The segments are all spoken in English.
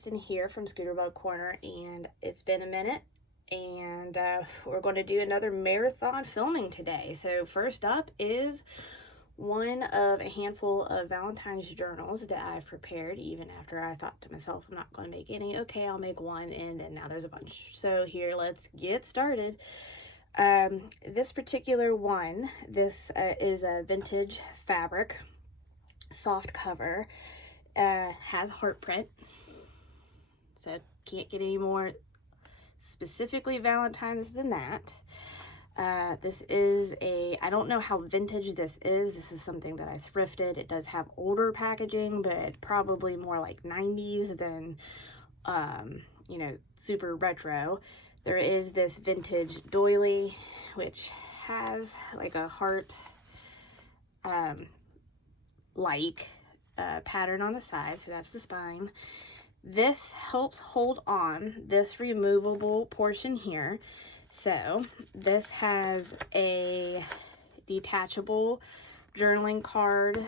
Kristen here from Scooter Bug Corner, and it's been a minute, and we're going to do another marathon filming today. So first up is one of a handful of Valentine's journals that I've prepared, even after I thought to myself, I'm not going to make any. Okay, I'll make one, and then now there's a bunch. So here, let's get started. This particular one, this is a vintage fabric, soft cover, has heart print, so can't get any more specifically Valentine's than that. This is I don't know how vintage this is. This is something that I thrifted. It does have older packaging, but probably more like 90s than, super retro. There is this vintage doily, which has like a heart, like pattern on the side, so that's the spine. This helps hold on this removable portion here. So this has a detachable journaling card,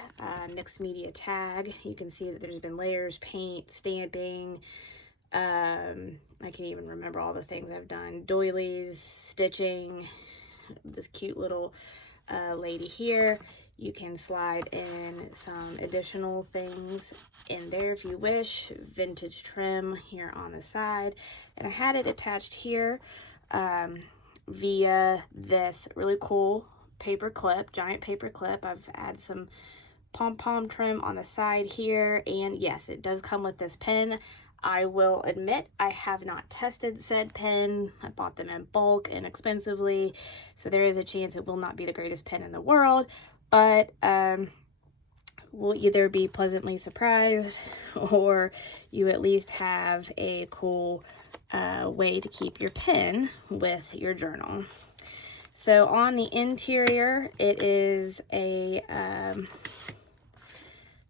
mixed media tag. You can see that there's been layers, paint, stamping. I can't even remember all the things I've done. Doilies, stitching, this cute little lady here. You can slide in some additional things in there if you wish. Vintage trim here on the side. And I had it attached here via this really cool paper clip, giant paper clip. I've added some pom-pom trim on the side here. And yes, it does come with this pin. I will admit I have not tested said pen. I bought them in bulk inexpensively, so there is a chance it will not be the greatest pen in the world, but we'll either be pleasantly surprised or you at least have a cool way to keep your pen with your journal. So on the interior, it is a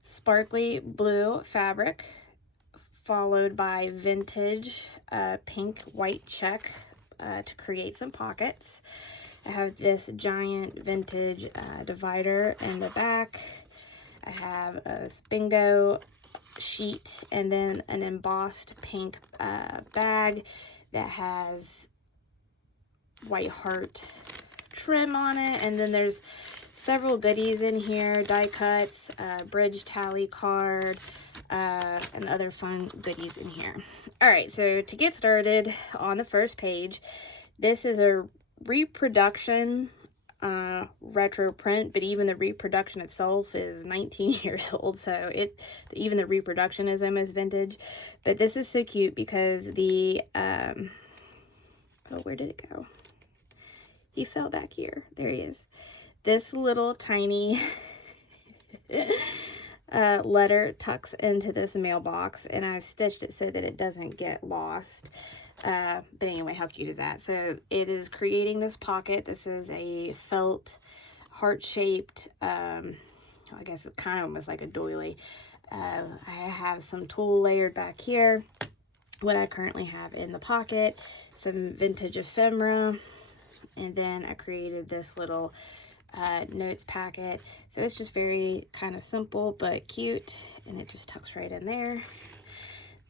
sparkly blue fabric, followed by vintage pink white check to create some pockets. I have this giant vintage divider in the back. I have a Spingo sheet and then an embossed pink bag that has white heart trim on it, and then there's several goodies in here, die cuts, bridge tally card, and other fun goodies in here. All right, so to get started on the first page, this is a reproduction retro print, but even the reproduction itself is 19 years old, so even the reproduction is almost vintage. But this is so cute because the oh, where did it go? He fell back here. There he is. This little tiny letter tucks into this mailbox, and I've stitched it so that it doesn't get lost. But anyway, how cute is that? So it is creating this pocket. This is a felt heart-shaped, I guess it's kind of almost like a doily. I have some tulle layered back here. What I currently have in the pocket, some vintage ephemera, and then I created this little notes packet. So it's just very kind of simple but cute, and it just tucks right in there.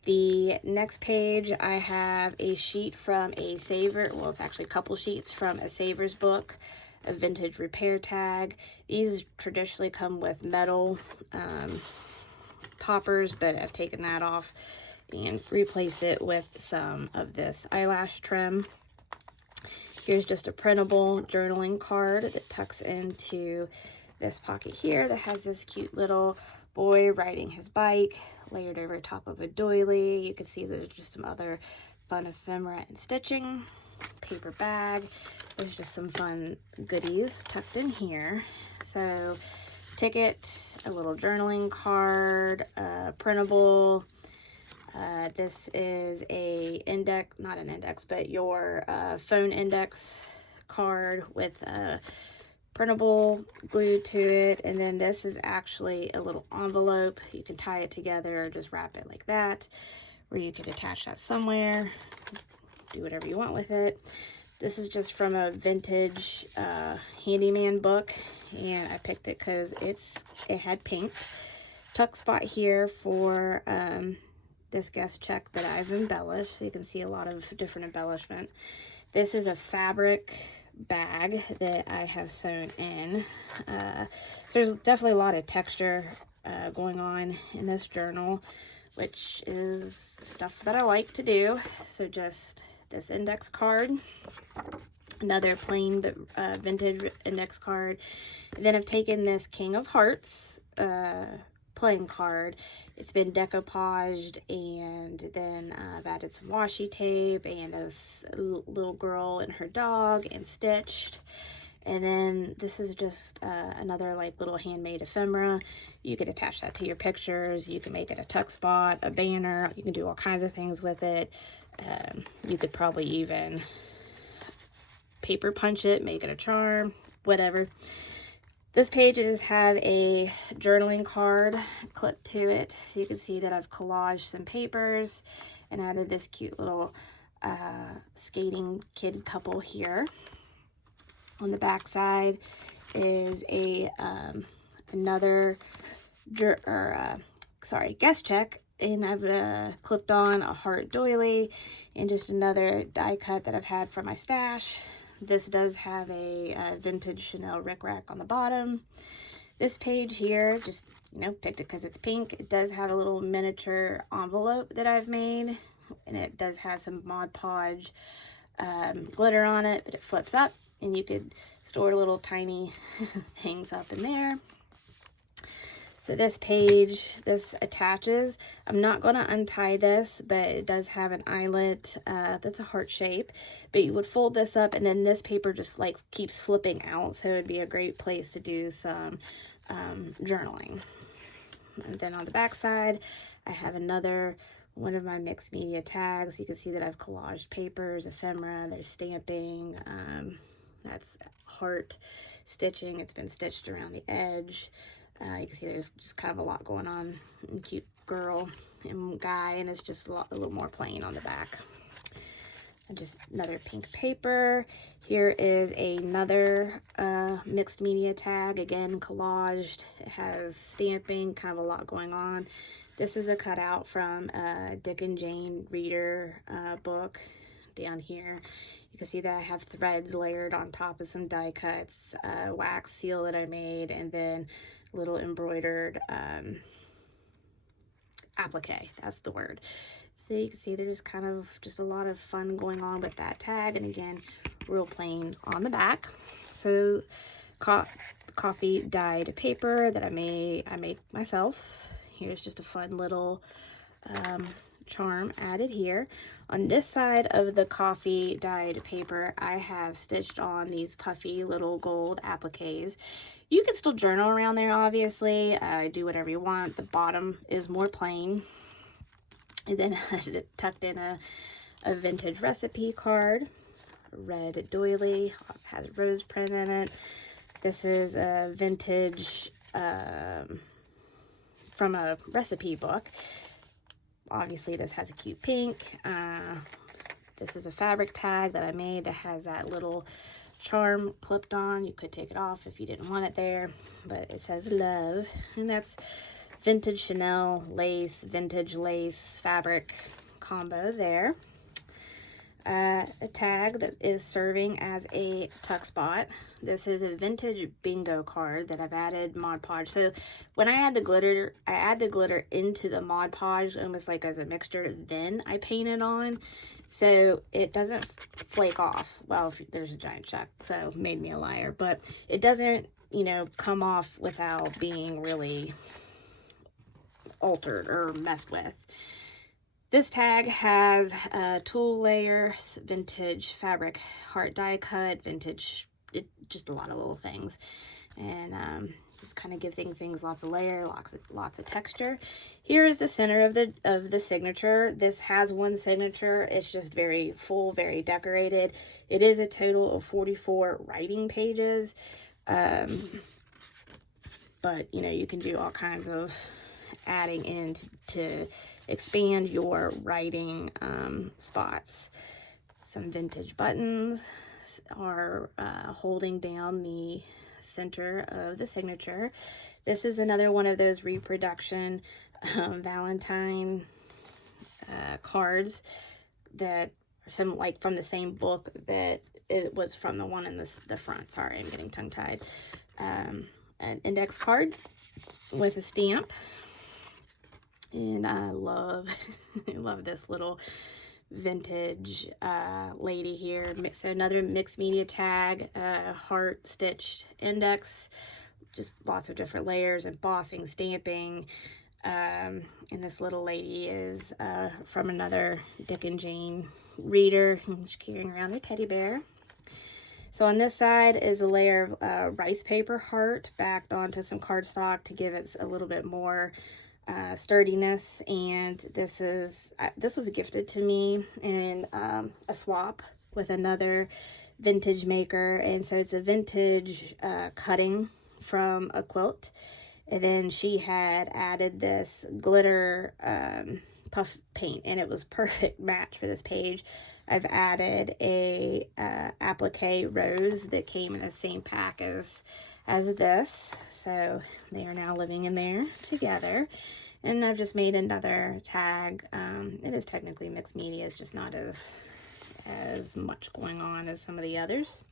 The next page, I have a sheet from a Saver, well, it's actually a couple sheets from a Savers book, a vintage repair tag. These traditionally come with metal toppers, but I've taken that off and replaced it with some of this eyelash trim. Here's just a printable journaling card that tucks into this pocket here that has this cute little boy riding his bike layered over top of a doily. You can see there's just some other fun ephemera and stitching. Paper bag. There's just some fun goodies tucked in here. So ticket, a little journaling card, printable. This is a index, not an index, but your phone index card with a printable glued to it. And then this is actually a little envelope. You can tie it together or just wrap it like that, or you could attach that somewhere, do whatever you want with it. This is just from a vintage handyman book, and I picked it because it had pink tuck spot here for this guest check that I've embellished. So you can see a lot of different embellishment. This is a fabric bag that I have sewn in. So there's definitely a lot of texture going on in this journal, which is stuff that I like to do. So just this index card, another plain but vintage index card. And then I've taken this King of Hearts playing card. It's been decoupaged, and then I've added some washi tape and this little girl and her dog and stitched. And then this is just another like little handmade ephemera. You could attach that to your pictures. You can make it a tuck spot, a banner. You can do all kinds of things with it. You could probably even paper punch it, make it a charm, whatever. This page does have a journaling card clipped to it. So you can see that I've collaged some papers and added this cute little skating kid couple here. On the back side is a another guest check, and I've clipped on a heart doily and just another die cut that I've had from my stash. This does have a vintage Chanel rickrack on the bottom. This page here, just, you know, picked it because it's pink. It does have a little miniature envelope that I've made, and it does have some Mod Podge glitter on it, but it flips up, and you could store little tiny things up in there. So this page, this attaches. I'm not going to untie this, but it does have an eyelet that's a heart shape. But you would fold this up, and then this paper just like keeps flipping out. So it would be a great place to do some journaling. And then on the back side, I have another one of my mixed media tags. You can see that I've collaged papers, ephemera, there's stamping. That's heart stitching. It's been stitched around the edge. You can see there's just kind of a lot going on. And cute girl and guy, and it's just a little more plain on the back. And just another pink paper. Here is another mixed media tag, again collaged. It has stamping, kind of a lot going on. This is a cutout from a Dick and Jane Reader book. Down here you can see that I have threads layered on top of some die cuts, wax seal that I made, and then little embroidered applique, that's the word. So you can see there's kind of just a lot of fun going on with that tag, and again, real plain on the back. So coffee dyed paper that I made myself. Here's just a fun little charm added here. On this side of the coffee dyed paper, I have stitched on these puffy little gold appliques. You can still journal around there, obviously. Do whatever you want. The bottom is more plain. And then I tucked in a vintage recipe card. Red doily, has rose print in it. This is a vintage from a recipe book. Obviously this has a cute pink. This is a fabric tag that I made that has that little charm clipped on. You could take it off if you didn't want it there, but it says love, and that's vintage Chanel lace, vintage lace fabric combo there. A tag that is serving as a tuck spot. This is a vintage bingo card that I've added Mod Podge. So when I add the glitter, I add the glitter into the Mod Podge almost like as a mixture, then I paint it on so it doesn't flake off. Well, if there's a giant check, so made me a liar, but it doesn't, you know, come off without being really altered or messed with. This tag has a tulle layer, vintage fabric heart die cut, vintage, just a lot of little things, and just kind of giving things lots of layer, lots of texture. Here is the center of the signature. This has one signature. It's just very full, very decorated. It is a total of 44 writing pages, but you know, you can do all kinds of adding in to expand your writing spots. Some vintage buttons are holding down the center of the signature. This is another one of those reproduction Valentine cards that are some like from the same book that it was from the one in the front. Sorry, I'm getting tongue-tied. An index card with a stamp. And I love, I love this little vintage lady here. So another mixed media tag, heart stitched index, just lots of different layers, embossing, stamping. And this little lady is from another Dick and Jane reader. She's carrying around her teddy bear. So on this side is a layer of rice paper heart backed onto some cardstock to give it a little bit more sturdiness. And this was gifted to me in a swap with another vintage maker, and so it's a vintage cutting from a quilt, and then she had added this glitter puff paint, and it was perfect match for this page. I've added a applique rose that came in the same pack as this, so they are now living in there together. And I've just made another tag. It is technically mixed media, it's just not as much going on as some of the others.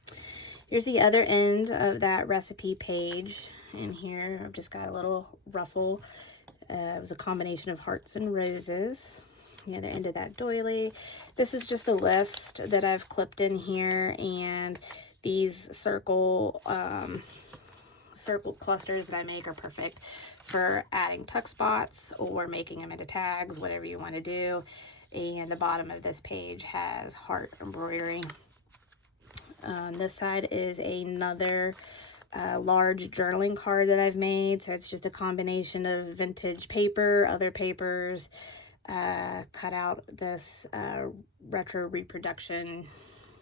Here's the other end of that recipe page, and here I've just got a little ruffle. It was a combination of hearts and roses. The other end of that doily. This is just a list that I've clipped in here, and these circle clusters that I make are perfect for adding tuck spots or making them into tags, whatever you want to do. And the bottom of this page has heart embroidery. This side is another large journaling card that I've made. So it's just a combination of vintage paper, other papers, cut out this retro reproduction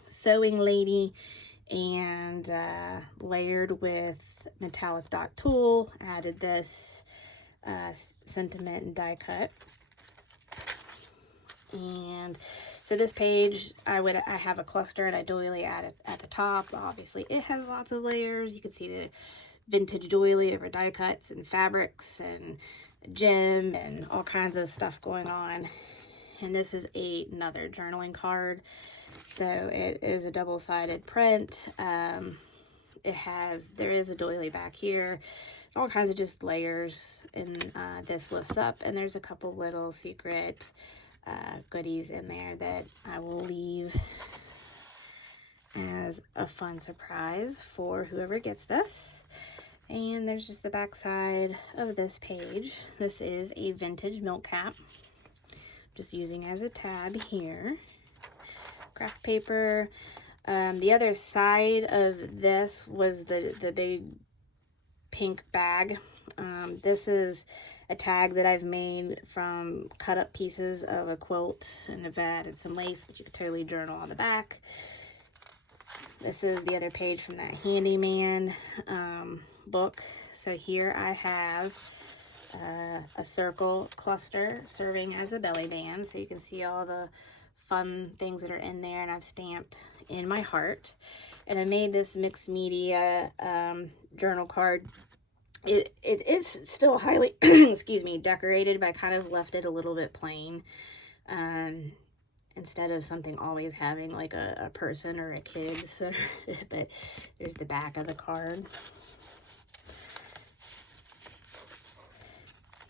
sewing lady, and layered with metallic dot tool. Added this sentiment and die cut. And so this page, I have a cluster and a doily at the top. Obviously it has lots of layers. You can see the vintage doily over die cuts and fabrics and gem and all kinds of stuff going on. And this is another journaling card. So it is a double-sided print. There is a doily back here, all kinds of just layers, and this lifts up, and there's a couple little secret goodies in there that I will leave as a fun surprise for whoever gets this. And there's just the back side of this page. This is a vintage milk cap, just using as a tab here. Craft paper. The other side of this was the big pink bag. This is a tag that I've made from cut up pieces of a quilt, and I've added some lace, but you could totally journal on the back. This is the other page from that Handyman book. So here I have a circle cluster serving as a belly band, so you can see all the fun things that are in there, and I've stamped in my heart. And I made this mixed media journal card. It is still highly excuse me, decorated, but I kind of left it a little bit plain, instead of something always having like a person or a kid. So, but there's the back of the card.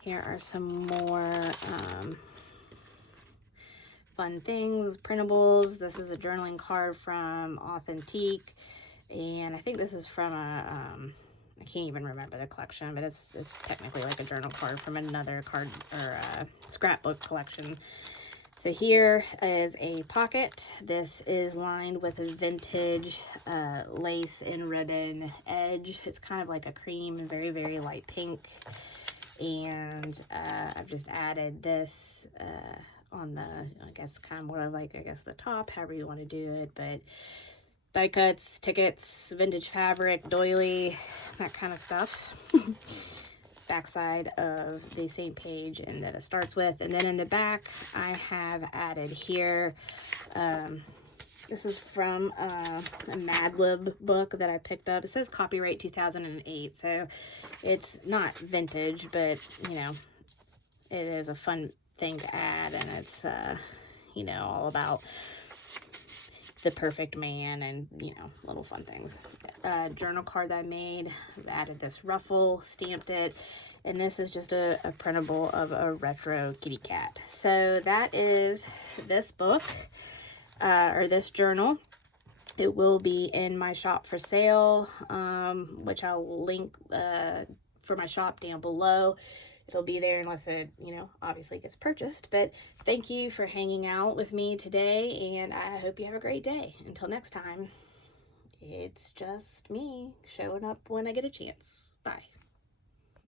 Here are some more fun things, printables. This is a journaling card from Authentique, and I think this is from I can't even remember the collection, but it's technically like a journal card from another card or scrapbook collection. So here is a pocket. This is lined with a vintage lace and ribbon edge. It's kind of like a cream and very, very light pink. And I've just added this on the, I guess, kind of more like, I guess, the top, however you want to do it. But die cuts, tickets, vintage fabric, doily, that kind of stuff. Backside of the same page and that it starts with. And then in the back, I have added here, this is from a Mad Lib book that I picked up. It says copyright 2008, so it's not vintage, but you know, it is a fun thing to add, and it's, you know, all about the perfect man and, you know, little fun things. Journal card that I made, I've added this ruffle, stamped it, and this is just a printable of a retro kitty cat. So that is this book, or this journal. It will be in my shop for sale, which I'll link for my shop down below. It'll be there unless it, you know, obviously gets purchased. But thank you for hanging out with me today, and I hope you have a great day. Until next time, it's just me showing up when I get a chance. Bye.